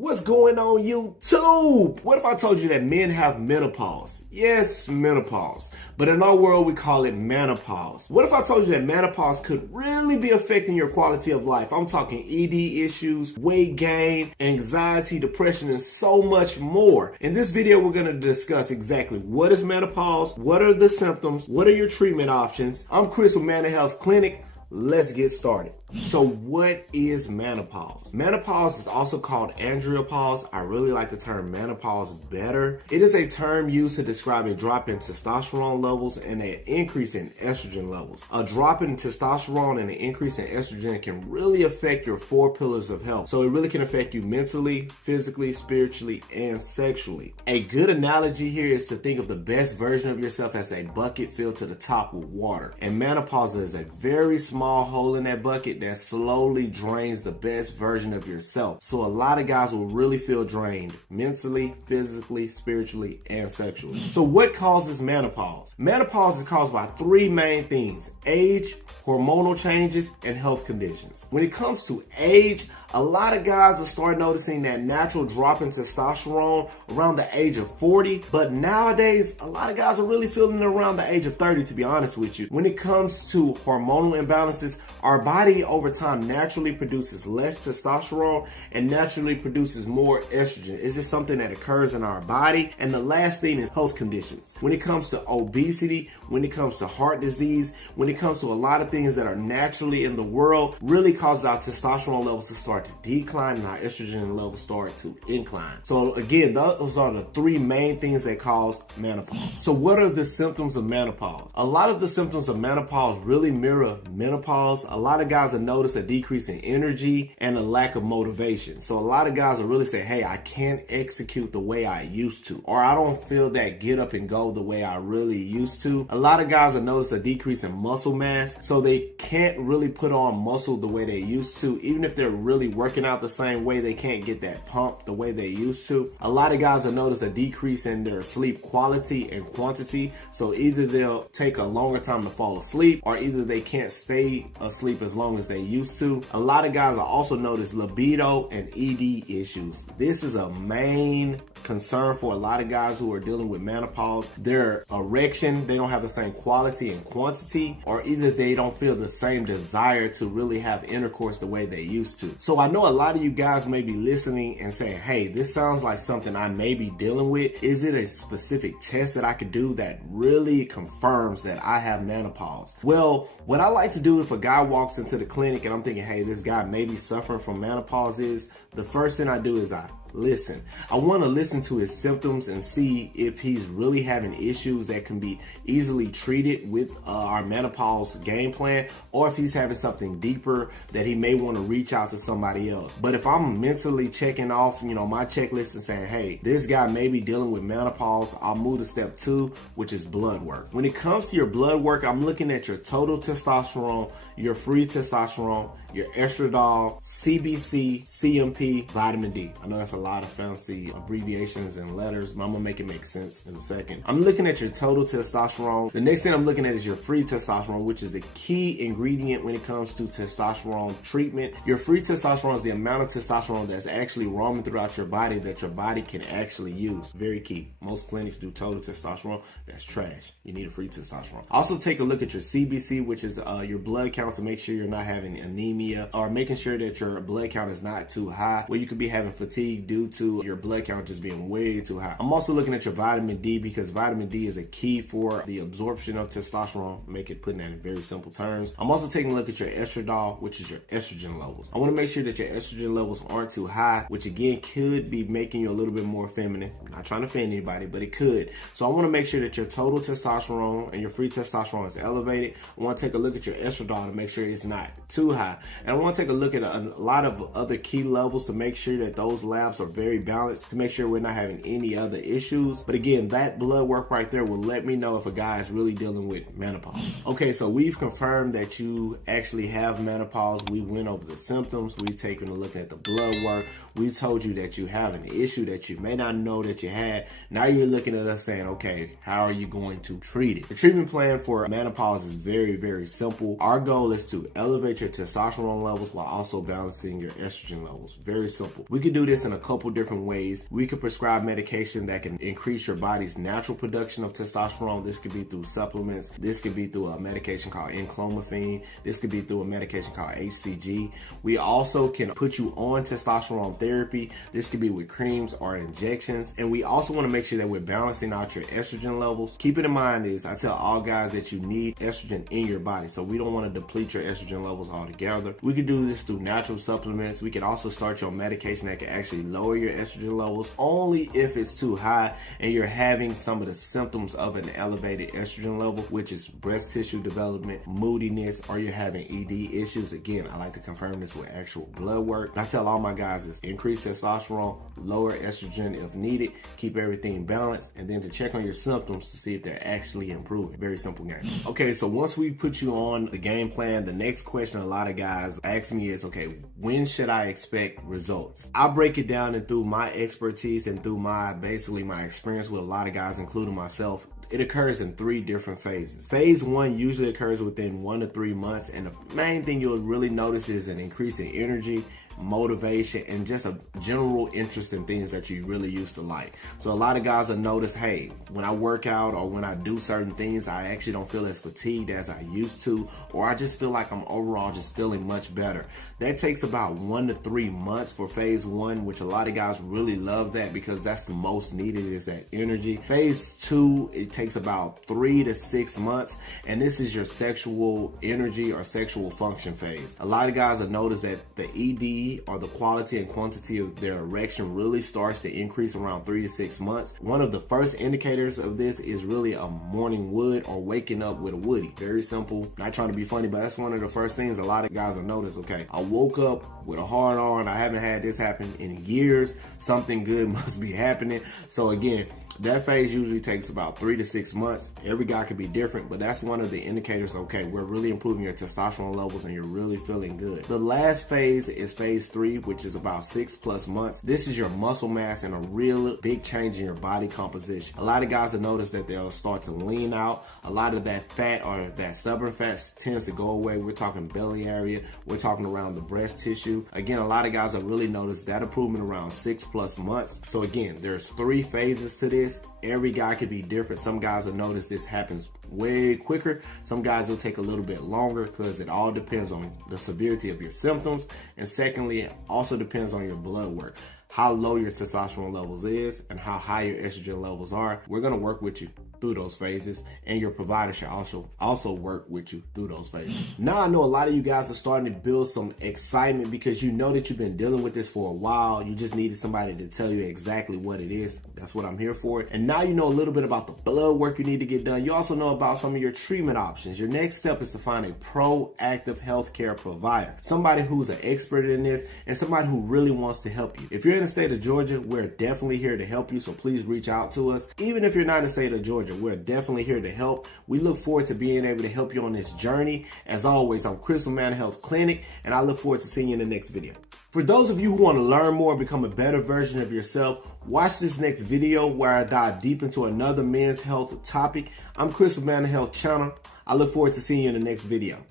What's going on, YouTube? What if I told you that men have menopause? Yes, menopause. But in our world, we call it menopause. What if I told you that menopause could really be affecting your quality of life? I'm talking ED issues, weight gain, anxiety, depression, and so much more. In this video, we're going to discuss exactly what is menopause, what are the symptoms, what are your treatment options. I'm Chris with Manna Health Clinic. Let's get started. So what is menopause? Menopause is also called andropause. I really like the term menopause better. It is a term used to describe a drop in testosterone levels and an increase in estrogen levels. A drop in testosterone and an increase in estrogen can really affect your 4 pillars of health. So it really can affect you mentally, physically, spiritually, and sexually. A good analogy here is to think of the best version of yourself as a bucket filled to the top with water. And menopause is a very small hole in that bucket that slowly drains the best version of yourself. So a lot of guys will really feel drained mentally, physically, spiritually, and sexually. So what causes menopause? Menopause is caused by 3 main things: age, hormonal changes, and health conditions. When it comes to age, a lot of guys will start noticing that natural drop in testosterone around the age of 40, but nowadays, a lot of guys are really feeling it around the age of 30, to be honest with you. When it comes to hormonal imbalances, our body over time naturally produces less testosterone and naturally produces more estrogen. It's just something that occurs in our body. And the last thing is health conditions. When it comes to obesity, when it comes to heart disease, when it comes to a lot of things that are naturally in the world, really causes our testosterone levels to start to decline and our estrogen levels start to incline. So again, those are the 3 main things that cause menopause. So what are the symptoms of menopause? A lot of the symptoms of menopause really mirror menopause. A lot of guys have noticed a decrease in energy and a lack of motivation. So a lot of guys will really say, hey, I can't execute the way I used to, or I don't feel that get up and go the way I really used to. A lot of guys have noticed a decrease in muscle mass, so they can't really put on muscle the way they used to. Even if they're really working out the same way, they can't get that pump the way they used to. A lot of guys have noticed a decrease in their sleep quality and quantity, so either they'll take a longer time to fall asleep, or either they can't stay asleep as long as they used to. A lot of guys will also notice libido and ED issues. This is a main concern for a lot of guys who are dealing with menopause. Their erection, they don't have the same quality and quantity, or either they don't feel the same desire to really have intercourse the way they used to. So I know a lot of you guys may be listening and saying, hey, this sounds like something I may be dealing with. Is it a specific test that I could do that really confirms that I have menopause? Well, what I like to do if a guy walks into the clinic and I'm thinking, hey, this guy may be suffering from menopause, is the first thing I do is I listen. I want to listen to his symptoms and see if he's really having issues that can be easily treated with our menopause game plan, or if he's having something deeper that he may want to reach out to somebody else. But if I'm mentally checking off, my checklist and saying, hey, this guy may be dealing with menopause, I'll move to step 2, which is blood work. When it comes to your blood work, I'm looking at your total testosterone, your free testosterone, your estradiol, CBC, CMP, vitamin D. I know that's a lot of fancy abbreviations and letters, but I'm gonna make it make sense in a second. I'm looking at your total testosterone. The next thing I'm looking at is your free testosterone, which is the key ingredient when it comes to testosterone treatment. Your free testosterone is the amount of testosterone that's actually roaming throughout your body that your body can actually use. Very key. Most clinics do total testosterone. That's trash. You need a free testosterone. Also take a look at your CBC, which is your blood count, to make sure you're not having anemia, or making sure that your blood count is not too high, where you could be having fatigue due to your blood count just being way too high. I'm also looking at your vitamin D, because vitamin D is a key for the absorption of testosterone, putting that in very simple terms. I'm also taking a look at your estradiol, which is your estrogen levels. I want to make sure that your estrogen levels aren't too high, which again could be making you a little bit more feminine. I'm not trying to offend anybody, but it could. So I want to make sure that your total testosterone and your free testosterone is elevated. I want to take a look at your estradiol to make sure it's not too high. And I want to take a look at a lot of other key levels to make sure that those labs are very balanced, to make sure we're not having any other issues. But again, that blood work right there will let me know if a guy is really dealing with menopause. Okay, so we've confirmed that you actually have menopause. We went over the symptoms. We've taken a look at the blood work. We told you that you have an issue that you may not know that you had. Now you're looking at us saying, okay, how are you going to treat it? The treatment plan for menopause is very, very simple. Our goal is to elevate your testosterone levels while also balancing your estrogen levels. Very simple. We could do this in a couple different ways. We could prescribe medication that can increase your body's natural production of testosterone. This could be through supplements. This could be through a medication called enclomiphene. This could be through a medication called HCG. We also can put you on testosterone therapy. This could be with creams or injections. And we also want to make sure that we're balancing out your estrogen levels. Keep it in mind is I tell all guys that you need estrogen in your body. So we don't want to deplete your estrogen levels altogether. We can do this through natural supplements. We can also start your medication that can actually lower your estrogen levels only if it's too high and you're having some of the symptoms of an elevated estrogen level, which is breast tissue development, moodiness, or you're having ED issues. Again, I like to confirm this with actual blood work. And I tell all my guys is increase testosterone, lower estrogen if needed, keep everything balanced, and then to check on your symptoms to see if they're actually improving. Very simple game. Okay, so once we put you on the game plan, the next question a lot of guys ask me is, okay, when should I expect results? I'll break it down and through my expertise and through my experience with a lot of guys, including myself. It occurs in 3 different phases. Phase 1 usually occurs within 1 to 3 months, and the main thing you'll really notice is an increase in energy, motivation, and just a general interest in things that you really used to like. So a lot of guys will notice, hey, when I work out or when I do certain things, I actually don't feel as fatigued as I used to, or I just feel like I'm overall just feeling much better. That takes about 1 to 3 months for phase 1, which a lot of guys really love that because that's the most needed is that energy. Phase 2, it takes about 3 to 6 months, and this is your sexual energy or sexual function phase. A lot of guys will notice that the ED or the quality and quantity of their erection really starts to increase around 3 to 6 months. One of the first indicators of this is really a morning wood or waking up with a woody. Very simple, not trying to be funny, but that's one of the first things a lot of guys will notice. Okay, I woke up with a hard on, I haven't had this happen in years, something good must be happening. So again, that phase usually takes about 3 to 6 months. Every guy can be different, but that's one of the indicators, okay, we're really improving your testosterone levels and you're really feeling good. The last phase is phase 3, which is about 6+ months. This is your muscle mass and a real big change in your body composition. A lot of guys have noticed that they'll start to lean out. A lot of that fat or that stubborn fat tends to go away. We're talking belly area. We're talking around the breast tissue. Again, a lot of guys have really noticed that improvement around 6+ months. So again, there's 3 phases to this. Every guy could be different. Some guys will notice this happens way quicker. Some guys will take a little bit longer because it all depends on the severity of your symptoms. And secondly, it also depends on your blood work, how low your testosterone levels is and how high your estrogen levels are. We're going to work with you through those phases, and your provider should also work with you through those phases. Now I know a lot of you guys are starting to build some excitement because you know that you've been dealing with this for a while. You just needed somebody to tell you exactly what it is. That's what I'm here for. And now you know a little bit about the blood work you need to get done. You also know about some of your treatment options. Your next step is to find a proactive healthcare provider, somebody who's an expert in this and somebody who really wants to help you. If you're in the state of Georgia, we're definitely here to help you, so please reach out to us. Even if you're not in the state of Georgia, we're definitely here to help. We look forward to being able to help you on this journey. As always, I'm Chris from Man Health Clinic, and I look forward to seeing you in the next video. For those of you who want to learn more, become a better version of yourself, watch this next video where I dive deep into another men's health topic. I'm Chris from Man Health Channel. I look forward to seeing you in the next video.